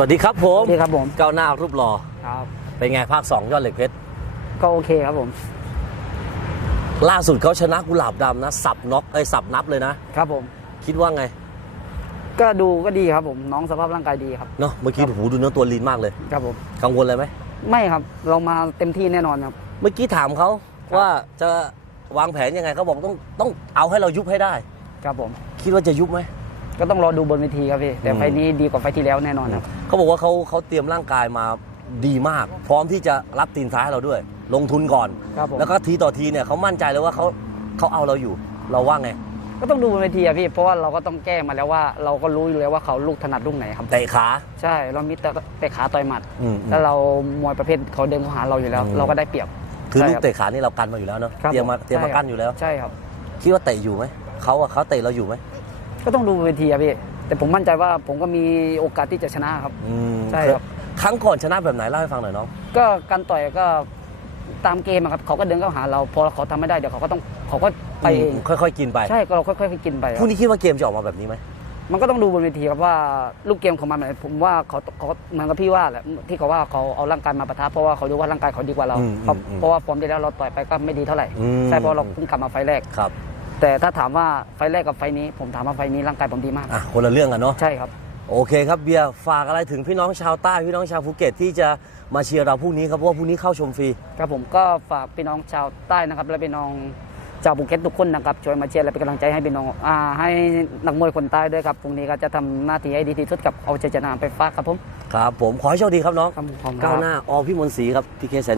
วัสดีครับผมสวัสดีครับผมก้าวหน้ารูปหล่อครับเป็นไงภาค2ยอดเหล็กเพชรก็โอเคครับผม ล่าสุดเขาชนะกุหลาบดำนะสับน็อกไอ้ยสับนับเลยนะครับผม คิดว่าไง ก็ดูก็ดีครับผม น้องสภาพร่างกายดีครับเนาะเมื่อกี้ครับหูดูเนื้อตัวลีนมากเลย ครับผมกังวลอะไรไหมไม่ครับ เรามาเต็มที่แน่นอนครับ เมื่อกี้ถามเขาครับว่าจะวางแผนยังไงเขาบอกต้องต้องเอาให้เรายุบให้ได้ ครับผม คิดว่าจะยุบไหม ก็ต้องรอดูบนเวทีครับพี่แต่อืมไฟล์นี้ดีกว่าไฟล์ที่แล้วแน่นอนครับ เขาบอกว่าเขาเขาเตรียมร่างกายมาดีมาก พร้อมที่จะรับตีนซ้ายเราด้วย ลงทุนก่อน ครับผม แล้วก็ทีต่อทีเนี่ยเขามั่นใจเลยว่าเขาเขาเอาเราอยู่ เราว่าไงก็ต้องดูบนเวทีอะพี่เพราะว่าเราก็ต้องแก้มาแล้วว่าเราก็รู้อยู่แล้วว่าเขาลูกถนัดลูกไหนครับ เตะขา ใช่เรามีแต่แต่ขาต่อยหมัด อืมอืมแล้วเรามวยประเภทเขาเดินเข้าหาเราอยู่แล้ว อืม เราก็ได้เปรียบคือใช่ลูกครับ เตะขานี่เรากันมาอยู่แล้วเนาะครับเตรียมมาผมเตรียมมาใช่ครับกั้นอยู่แล้ว ใช่ครับ คิดว่าเตะอยู่ไหมเขาอะเขาเตะเราอยู่ไหม ก็ต้องดูบนเวทีอะพี่แต่ผมมั่นใจว่าผมก็มีโอกาสที่จะชนะครับ อืมใช่ครับ ครั้งก่อนชนะแบบไหนเล่าให้ฟังหน่อยน้อง ก็การต่อยก็ตามเกมอะครับเขาก็เดินเข้าหาเรา พอเขาทำไม่ได้เดี๋ยวเขาก็ต้องเขาก็ไปเองมค่อยๆ กินไปใช่ก็เราค่อยๆกินไปคผู้รับนี้คิดว่าเกมจะออกมาแบบนี้ไหม มันก็ต้องดูบนเวทีครับว่าลูกเกมของมันไหนผมว่าเขาเขาเหมือนกับพี่ว่าแหละที่เขาว่าเขาเอาร่างกายมาปะทะเพราะว่าเขารู้ว่าร่างกายเขาดีกว่าเราอืมเพราะอืมเพราะว่าฟอร์มที่แล้วเราต่อยไปก็ไม่ดีเท่าไหร่อืม ใช่เพราะเราเพิ่งกลับมาไฟล์แรก ครับ แต่ถ้าถามว่าไฟล์แรกกับไฟล์นี้ ผมถามว่าไฟล์นี้ร่างกายผมดีมาก อะคนละเรื่องกันเนาะใช่ครับ โอเคครับเบียร์ฝากอะไรถึงพี่น้องชาวใต้พี่น้องชาวภูเก็ตที่จะมาเชียร์เราพรุ่งนี้ครับเพราะว่าพรุ่งนี้เข้าชมฟรี ครับผมก็ฝากพี่น้องชาวใต้นะครับ และพี่น้องชาวภูเก็ตทุกคนนะครับช่วยมาเชียร์และเป็นกำลังใจให้พี่น้องอ่าให้นักมวยคนใต้ด้วยครับพรุ่งนี้ก็จะทำหน้าที่ให้ดีที่สุดกับเอาชัยชนะไปฝากครับผมครับผมขอให้โชคดีครับน้องครับผมขอบคุณครับ ก้าวหน้าอพี่มนต์ศรีครับพีเคแสน